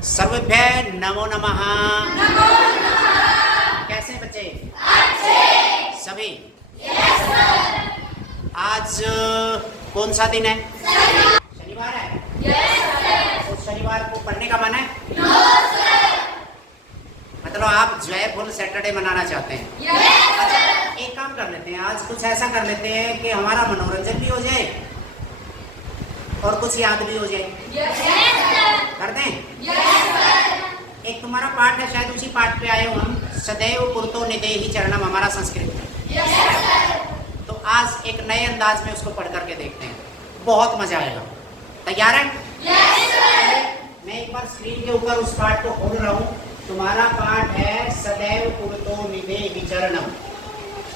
सर्वेभ्यः नमो नमः। कैसे हैं बच्चे? अच्छे। सभी? Yes sir. आज कौन सा दिन है? शनिवार है। Yes sir. तो शनिवार को पढ़ने का मन है? No sir. मतलब आप जयफुल सैटरडे मनाना चाहते हैं? Yes sir. एक काम कर लेते हैं, आज कुछ ऐसा कर लेते हैं कि हमारा मनोरंजन भी हो जाए और कुछ याद भी हो जाए। Yes sir. कर दें? Yes sir. एक तुम्हारा पाठ है, शायद उसी पाठ पे आए हो हम, सदैव पुरतो निदेहि चरणम, हमारा संस्कृत में। Yes sir. तो आज एक नए अंदाज में उसको पढ़ करके देखते हैं, बहुत मजा आएगा। तैयार है? Yes sir. मैं एक बार स्क्रीन के ऊपर उस पाठ को खोल रहा हूँ। तुम्हारा पाठ है सदैव पुरतो निदेहि चरणम,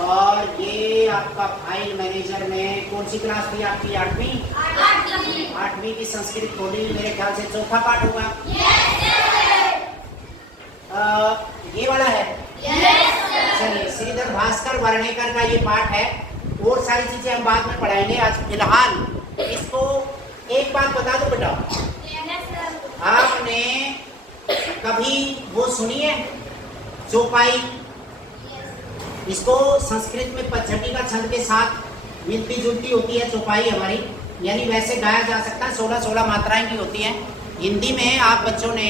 और ये आपका फाइल मैनेजर में कौन सी क्लास थी आपकी? 8वीं की संस्कृत खोली, मेरे ख्याल से चौथा पाठ होगा। ये वाला है। चलिए, श्रीधर भास्कर वर्णेकर का ये पाठ है, और सारी चीजें हम बाद में पढ़ाएंगे। आज फिलहाल इसको एक बात बता दो बेटा, आपने कभी वो सुनी है चौपाई? इसको संस्कृत में पद्धति का छंद के साथ मिलती जुलती होती है चौपाई हमारी, यानी वैसे गाया जा सकता है, 16 मात्राएं की होती हैं। हिंदी में आप बच्चों ने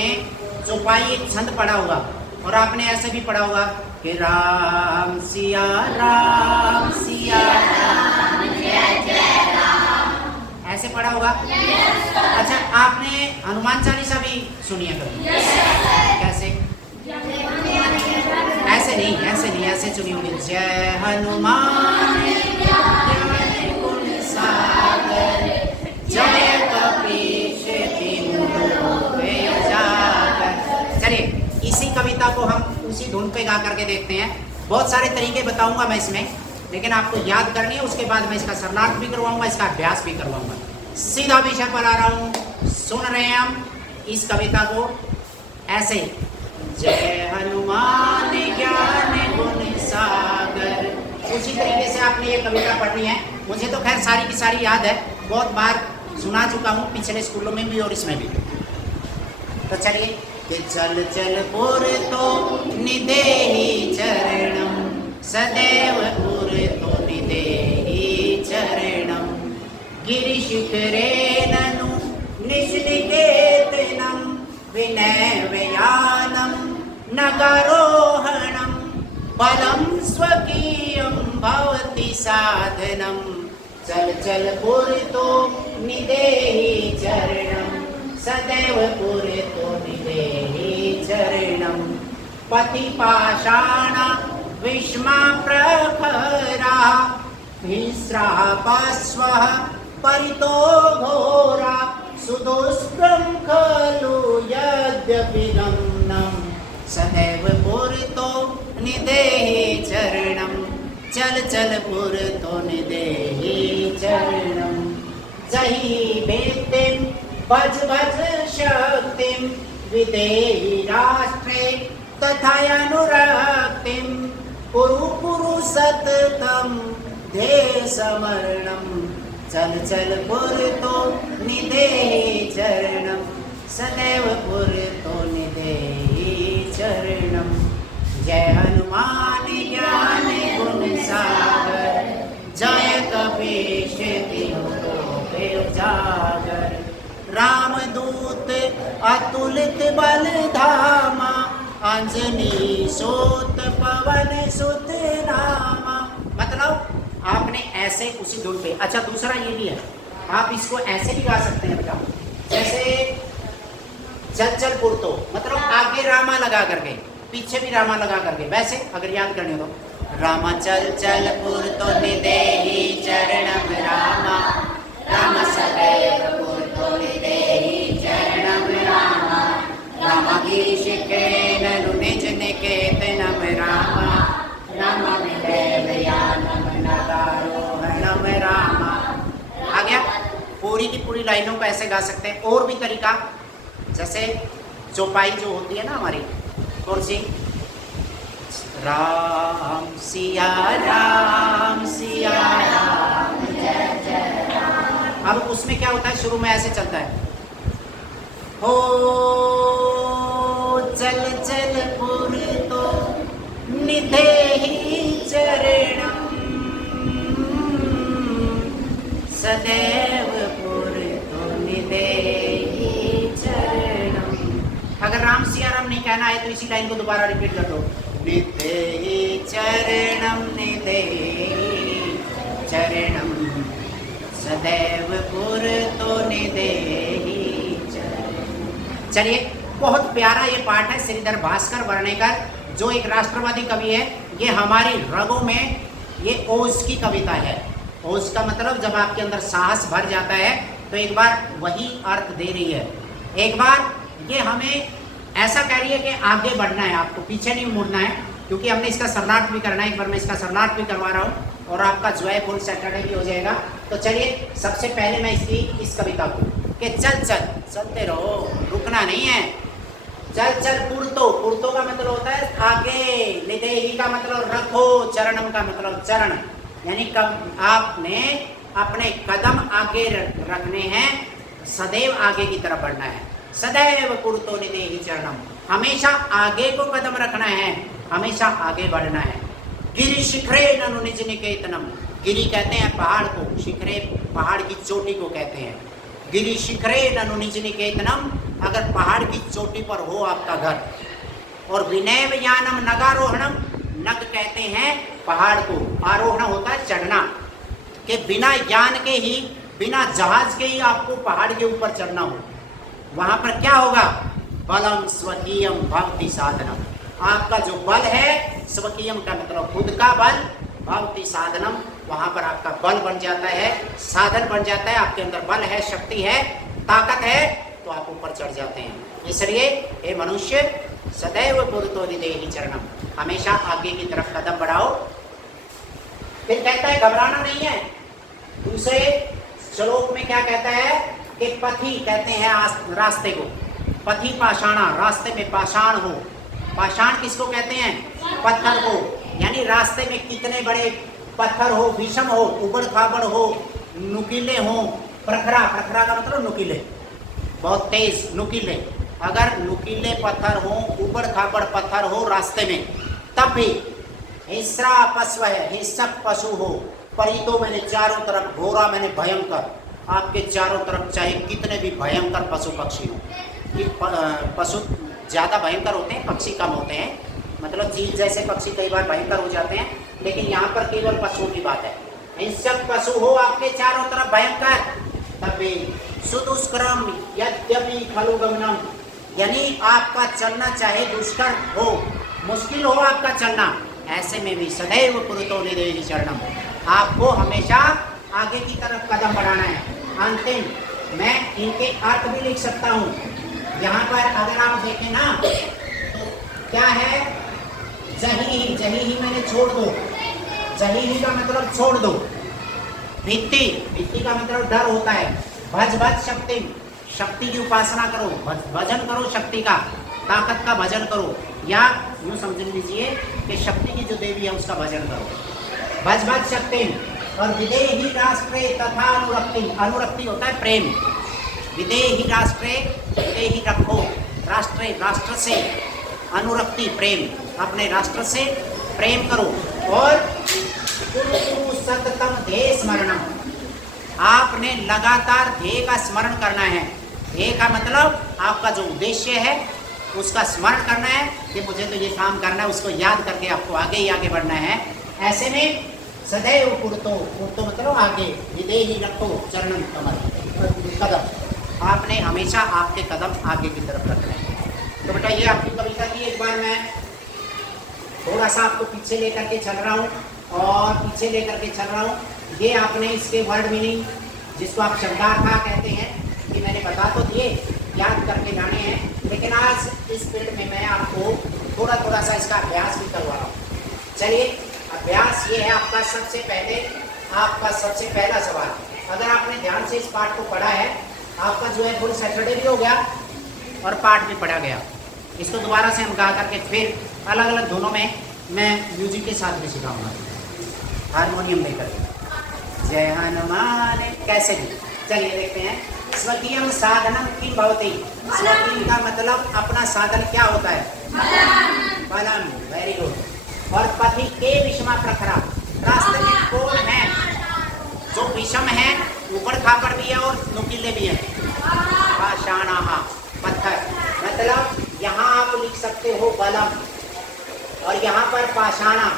चौपाई एक छंद पढ़ा होगा, और आपने ऐसे भी पढ़ा होगा कि राम सिया राम जय जय राम, ऐसे पढ़ा होगा। अच्छा, आपने हनुमान चालीसा भी सुनी है कभी? कैसे? ऐसे नहीं, ऐसे चुनी होगी। जय हनुमान ज्ञान गुण सागर, जय कपीश तिहुँ लोक उजागर। चलिए, इसी कविता को हम उसी धुन पे गा करके देखते हैं। बहुत सारे तरीके बताऊंगा मैं इसमें, लेकिन आपको याद करनी है। उसके बाद मैं इसका शरणार्थ भी करवाऊंगा, इसका अभ्यास भी करवाऊंगा। सीधा विषय पर आ रहा हूँ, सुन रहे हैं हम इस कविता को ऐसे ही। जय हनुमान ज्ञान गुण सागर, उसी तरीके से आपने ये कविता पढ़नी है। मुझे तो खैर सारी की सारी याद है, बहुत बार सुना चुका हूँ, पिछले स्कूलों में भी और इसमें भी। तो चलिए, कि चल चल पुरतो निदेहि चरणम, सदैव पुरतो निदेहि चरणम, गिरिशिखरे ननु निजनिकेतनम, विनय व्यानम नगरोहणम, बलम स्वकीयम भवति साधनम, चल चल पुरतो निदेहि चरणम, सदैव पुरतो निदेहि चरणम, पतिपाषाण विष्मा प्रखरा, हिंस्रापास्वः परितो घोरा, सुदुष्कृं खलु यद्यपि गमनम्, सदैव पुरतो निदेहि चरणम, चल चल पुरतो निदेहि चरणम, जहि भेतिं भज भज शक्तिं, विदेहि राष्ट्रे तथा अनुरक्तिं, कुरु कुरु सततं ध्येय समरणं, चल चल पुरतो निदेहि चरणम, सदैव पुरतो निदेहि चरणम। जय हनुमान ज्ञान गुण सागर, जय कपीश तिहुँ लोक उजागर, रामदूत अतुलित बल धामा, अंजनी सोत पवन सुत नामा। मतलब आपने ऐसे उसी धुन पे। अच्छा, दूसरा ये भी है, आप इसको ऐसे भी गा सकते हैं बेटा, जैसे चल चल पुरतो, मतलब आगे रामा लगा करके, पीछे भी रामा लगा करके, वैसे अगर याद करने हो तो रामा चल चल पुरतो निदेहि चरणम रामा, राम सदैव पुरतो निदेहि चरणम रामा, रामा गिरिशिखे ननु निज निकेतनम रामा, रामा विनय व्यानम नगारोहणम रामा। आ गया? पूरी की पूरी लाइनों को ऐसे गा सकते हैं। और भी तरीका, जैसे चौपाई जो होती है ना हमारी, कौन सी? राम सिया राम जय जय राम। अब उसमें क्या होता है, शुरू में ऐसे चलता है, हो चल चल पूर्तो निधेहि चरणम सदैव पूर्तो निधेहि चरणम। अगर राम सिया राम नहीं कहना है तो इसी लाइन को दोबारा रिपीट कर दो। निधेहि चरणम निधेहि चरणम सदैव पूर्तो निधेहि चरणम। चलिए, बहुत प्यारा ये पाठ है श्रीधर भास्कर वर्णेकर, जो एक राष्ट्रवादी कवि है। ये हमारी रगों में ये ओज की कविता है। ओज का मतलब जब आपके अंदर साहस भर जाता है तो एक बार वही अर्थ दे रही है। एक बार ये हमें ऐसा कह रही है कि आगे बढ़ना है, आपको पीछे नहीं मुड़ना है, क्योंकि हमने इसका सरनाट भी करना है। एक बार मैं इसका सरनाट भी करवा रहा हूँ और आपका जॉयफुल सैटरडे भी हो जाएगा। तो चलिए, सबसे पहले मैं इस कविता को कि चल चल, चलते रहो, रुकना नहीं है। चल चल पुरतो, पुरतो का मतलब होता है आगे, निधेहि का मतलब रखो, चरणम का मतलब चरण, यानी आपने अपने कदम आगे रखने हैं, सदैव आगे की तरफ बढ़ना है। सदैव पुरतो निधेहि चरणम, हमेशा आगे को कदम रखना है, हमेशा आगे बढ़ना है। गिरि शिखरे ननु निज निकेतनम, गिरि कहते हैं पहाड़ को, शिखरे पहाड़ की चोटी को कहते हैं। गिरि शिखरे ननु निज निकेतनम, अगर पहाड़ की चोटी पर हो आपका घर। और विनय यानम नगारोहणम, नग कहते हैं पहाड़ को, आरोहण होता है चढ़ना, कि बिना यान के ही, बिना जहाज के ही आपको पहाड़ के ऊपर चढ़ना हो। वहां पर क्या होगा? बलम स्वकीयम भक्ति साधनम, आपका जो बल है, स्वकीयम का मतलब खुद का बल, भक्ति साधनम, वहां पर आपका बल बन जाता है, साधन बन जाता है। आपके अंदर बल है, शक्ति है, ताकत है, तो आप ऊपर चढ़ जाते हैं। इसलिए हे मनुष्य, सदैव पुरतो निधेहि चरणम, हमेशा आगे की तरफ कदम बढ़ाओ। फिर कहता है घबराना नहीं है। दूसरे श्लोक में क्या कहता है कि पथी कहते हैं रास्ते को, पथी पाषाणा, रास्ते में पाषाण हो। पाषाण किसको कहते हैं? पत्थर को, यानी रास्ते में कितने बड़े पत्थर हो, विषम हो, उबड़ खाबड़ हो, नुकीले हो, प्रखरा, प्रखरा का मतलब नुकीले, बहुत तेज नुकीले, अगर नुकीले पत्थर हो, उबड़ खाबड़ पत्थर हो रास्ते में, तब भी हिस्सा पशु है, हिंसक पशु हो, परितो मैंने चारों तरफ, घोरा मैंने भयंकर, आपके चारों तरफ चाहे कितने भी भयंकर पशु पक्षी हो। पशु ज़्यादा भयंकर होते हैं, पक्षी कम होते हैं, मतलब चील जैसे पक्षी कई बार भयंकर हो जाते हैं, लेकिन यहाँ पर केवल पशुओं की बात है। हिंसक पशु हो आपके चारों तरफ भयंकर, तब भी सुदुष्करम यद्यपि खलु गमनम, यानी आपका चलना चाहे दुष्कर हो, मुश्किल हो आपका चलना, ऐसे में भी सदैव पुरतो निधेहि चरणम, आपको हमेशा आगे की तरफ कदम बढ़ाना है। अंतिम मैं इनके अर्थ भी लिख सकता हूँ। यहाँ पर अगर आप देखें ना, तो क्या है? जही ही मैंने छोड़ दो, जही ही का मतलब छोड़ दो। भित्ति, भित्ति का मतलब डर होता है। भज भज शक्ति, शक्ति की उपासना करो, भजन करो शक्ति का, ताकत का भजन करो, या यूँ समझ लीजिए कि शक्ति की जो देवी है उसका भजन करो। भज भज शक्ति। और विदेही राष्ट्रे तथा अनुरक्ति, अनुरक्ति होता है प्रेम। विदेही राष्ट्रे, विदेही रखो, राष्ट्रे राष्ट्र से, अनुरक्ति प्रेम, अपने राष्ट्र से प्रेम करो। और सततम ध्येय स्मरणम, आपने लगातार ध्येय का स्मरण करना है। ध्येय का मतलब आपका जो उद्देश्य है उसका स्मरण करना है कि मुझे तो ये काम करना है, उसको याद करके आपको आगे ही आगे बढ़ना है। ऐसे में सदैव पुरतो, पुरतो मतलब आगे, विधेहि रखो चरणम कमल, कदम, आपने हमेशा आपके कदम आगे की तरफ रखने हैं। तो बेटा ये आपकी कविता की, एक बार मैं थोड़ा सा आपको पीछे लेकर के चल रहा हूँ और पीछे लेकर के चल रहा हूँ। ये आपने इसके वर्ड मीनिंग, जिसको आप शब्दार्थ कहते हैं, कि मैंने बता तो दिए, याद करके जाने हैं, लेकिन आज इस पीरियड में मैं आपको थोड़ा सा इसका अभ्यास भी करवा रहा हूँ। चलिए, अभ्यास ये है आपका। सबसे पहले आपका सबसे पहला सवाल, अगर आपने ध्यान से इस पाठ को पढ़ा है, आपका जो है फुल सैटरडे भी हो गया और पाठ भी पढ़ा गया। इसको दोबारा से हम गा करके फिर अलग अलग धुनों में मैं म्यूजिक के साथ भी सिखाऊंगा, हारमोनियम लेकर। जय हनुमान कैसे भी, चलिए देखते हैं। स्वकीयम साधनम किम भवति। स्वकीय का मतलब अपना साधन क्या होता है? बलम। Very good. और पथि के विषमा प्रखरा, रास्ते में कौन है जो विषम है, ऊपर खापड़ भी है और नुकीले भी है? पाषाणाः, पत्थर। मतलब यहाँ आप लिख सकते हो बलम और यहाँ पर पाषाणा।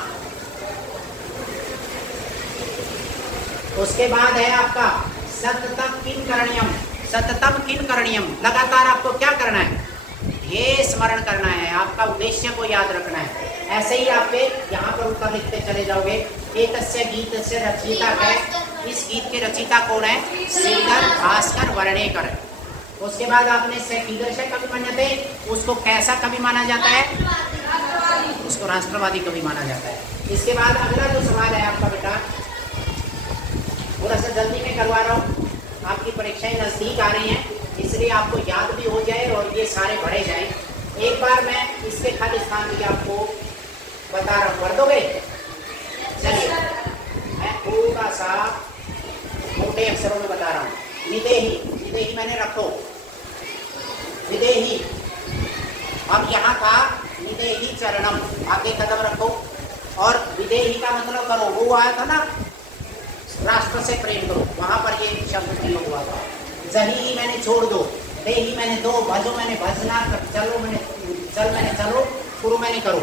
उसके बाद है आपका सततम किम करणीयम। सततम किम करणीयम, लगातार आपको क्या करना है? ये स्मरण करना है, आपका उद्देश्य को याद रखना है। ऐसे ही आपके यहाँ पर उत्तर लिखते चले जाओगे। एतस्य गीतस्य रचयिता है, इस गीत के रचयिता कौन है? श्रीधर भास्कर वर्णेकर। उसके बाद आपने से कीदृश कवि मन्यते, उसको कैसा कवि माना जाता है? उसको राष्ट्रवादी कवि माना जाता है। इसके बाद अगला जो सवाल है आपका बेटा, थोड़ा सा जल्दी में करवा रहा हूँ, आपकी परीक्षाएं नजदीक आ रही हैं, इसलिए आपको याद भी हो जाए और ये सारे भरे जाएं। एक बार मैं इसके खाली स्थान भी आपको बता रहा हूँ, कर दोगे? चलिए मैं थोड़ा सा मोटे अक्षरों में बता रहा हूँ। निदेही, निदेही मैंने रखो, निदेही। अब यहाँ था निदेही चरणम, आगे कदम रखो। और विदेही का मतलब करो, वो आया था ना राष्ट्र से प्रेम करो, वहां पर ये शब्द प्रयोग हुआ था। जही मैंने छोड़ दो, देही मैंने दो, भजो मैंने भजना, चलो मैंने चल, मैंने चलो, शुरू मैंने करो।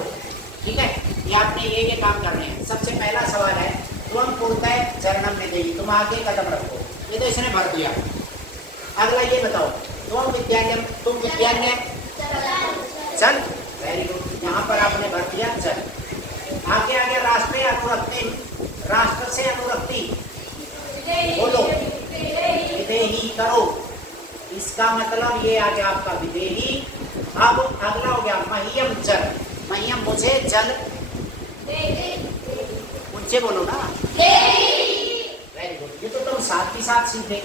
ठीक है, ये आपने ये काम करने हैं। सबसे पहला सवाल है तुम पूर्णतः चरणम में देही, तुम आगे कदम रखो, ये तो इसने भर दिया। अगला ये बताओ, तुम विद्यालय, तुम विद्यालय चल, वेरी गुड, यहाँ पर आपने भर दिया चल। आगे आगे राष्ट्रीय अनुरक्ति, राष्ट्र से अनुरक्ति बोलो, विदेही करो, इसका मतलब ये आ गया आपका विदेही। अब अगला हो गया मह्यम जल, मह्यम मुझे जल, मुझे बोलो ना, वेरी गुड, ये तो तुम साथ ही साथ सीखे।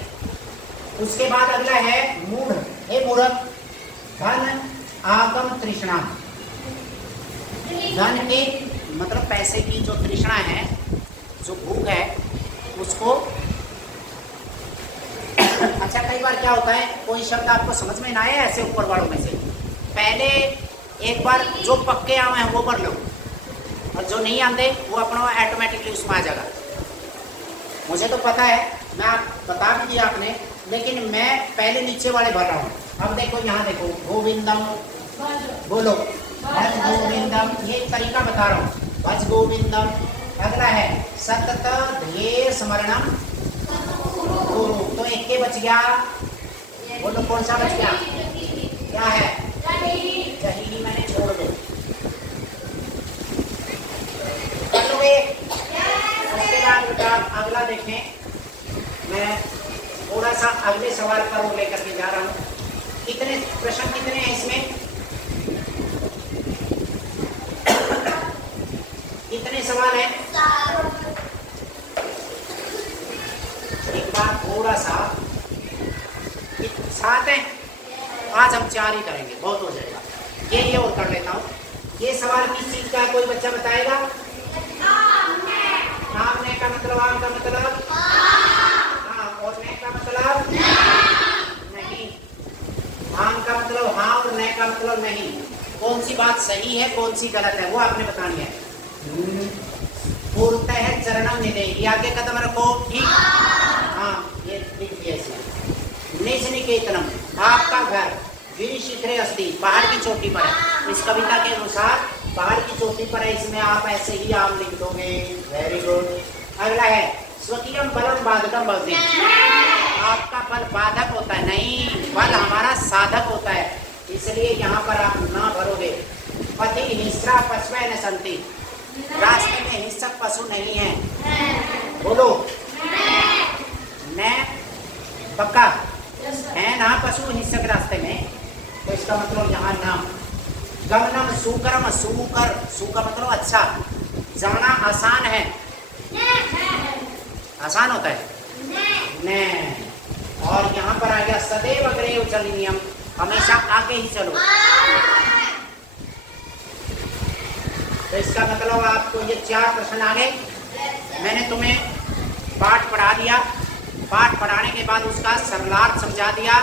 उसके बाद अगला है मूढ़, हे मूढ़, धन आगम तृष्णा, धन के मतलब पैसे की जो तृष्णा है, जो भूख है उसको। अच्छा, कई बार क्या होता है, कोई शब्द आपको समझ में ना आए ऐसे ऊपर वालों में से, पहले एक बार जो पक्के आए हैं वो पढ़ लो, और जो नहीं आते वो अपना ऑटोमेटिकली उसमें आ जाएगा। मुझे तो पता है, मैं आप बता भी दिया आपने, लेकिन मैं पहले नीचे वाले भर रहा हूँ। अब देखो यहाँ देखो, गोविंदम बोलो, भज गोविंदम, ये तरीका बता रहा हूँ, भज गोविंदम। अगला है सतत ध्येय स्मरणम गुरु, तो एक के बच गया, बोलो कौन सा बच गया? क्या है? जही मैंने छोड़ दो, कर लोगे? उसके बाद बेटा अगला देखें, मैं थोड़ा सा अगले सवाल पर वो लेकर के जा रहा हूँ। कितने प्रश्न कितने हैं इसमें? कितने सवाल हैं? एक बार थोड़ा सा, 7 हैं, आज हम 4 ही करेंगे, बहुत हो जाएगा। ये और कर लेता हूँ। ये सवाल किस चीज का, कोई बच्चा बताएगा? आम ने का मतलब, आम का मतलब हाँ, और ने का मतलब नहीं, आम का मतलब हाँ और ने का मतलब नहीं। कौन सी बात सही है, कौन सी गलत है, वो आपने बतानी है। पूर्णतः चरणम निदेही, आगे कदम रखो, ठीक, हाँ ये लिख दिया इसमें। निज निकेतनम, आपका घर, गिरि शिखरे अस्ति, पहाड़ की चोटी पर है। इस कविता के अनुसार पहाड़ की चोटी पर है, इसमें आप ऐसे ही आम लिख दोगे, वेरी गुड। अगला है स्वकीयम बलम बाधकम भवति, आपका बल बाधक होता है, नहीं, बल हमारा साधक होता है, इसलिए यहाँ पर आप ना भरोगे। पति हिंस्रा पशवै न सन्ति, रास्ते में हिंसक पशु नहीं है, बोलो न, पक्का है ना पशु हिंसक रास्ते में, तो इसका मतलब यहाँ नाम। गमनम सुकरम, सुकर, सु का मतलब अच्छा, जाना आसान है, आसान होता है न। और यहाँ पर आ गया सदैव अग्रे चल नियम, हमेशा आगे ही चलो, तो इसका मतलब आपको ये 4 प्रश्न आ गए। मैंने तुम्हें पाठ पढ़ा दिया, पाठ पढ़ाने के बाद उसका सरलार्थ समझा दिया,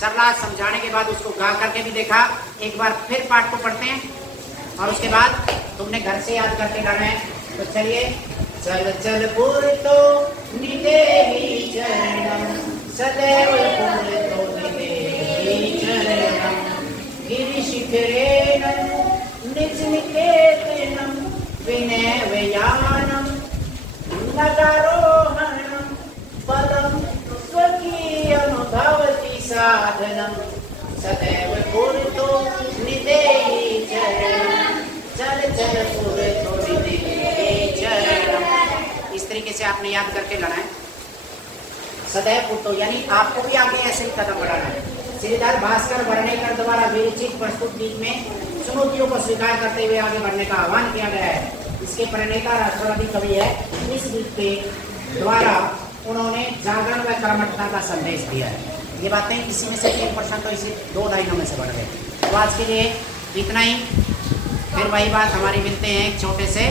सरलार्थ समझाने के बाद उसको गा करके भी देखा। एक बार फिर पाठ को पढ़ते हैं और उसके बाद तुमने घर से याद करके गाना है। तो चलिए, चल चल पूर्तो निदेहि चरणम, सदैव पूर्तो निदेहि चरणम, गिरिशिखरेण निज निकेतनम, विनय वयानम नगारोहणम, पदम स्वकीयम भवति साधनम, सदैव पूर्तो निदेहि चरणम, चल चल पूर्तो निदेहि चरणम। इस तरीके से आपने याद करके लाना है। सदैव पूर्तो यानी आपको भी आगे ऐसे ही कदम बढ़ाना है। श्रीधर भास्कर वर्णेकर द्वारा विरचित प्रस्तुत गीत में चुनौतियों को स्वीकार करते हुए आगे बढ़ने का आह्वान किया गया है। इसके प्रणेता राष्ट्रवादी कवि है। इस गीत के द्वारा उन्होंने जागरण व कर्मठता का संदेश दिया है। ये बातें इसी में से 3% तो इसी 2 लाइनों में से बढ़ गए। तो आज के लिए इतना ही। फिर वही बात, हमारी मिलते हैं एक छोटे से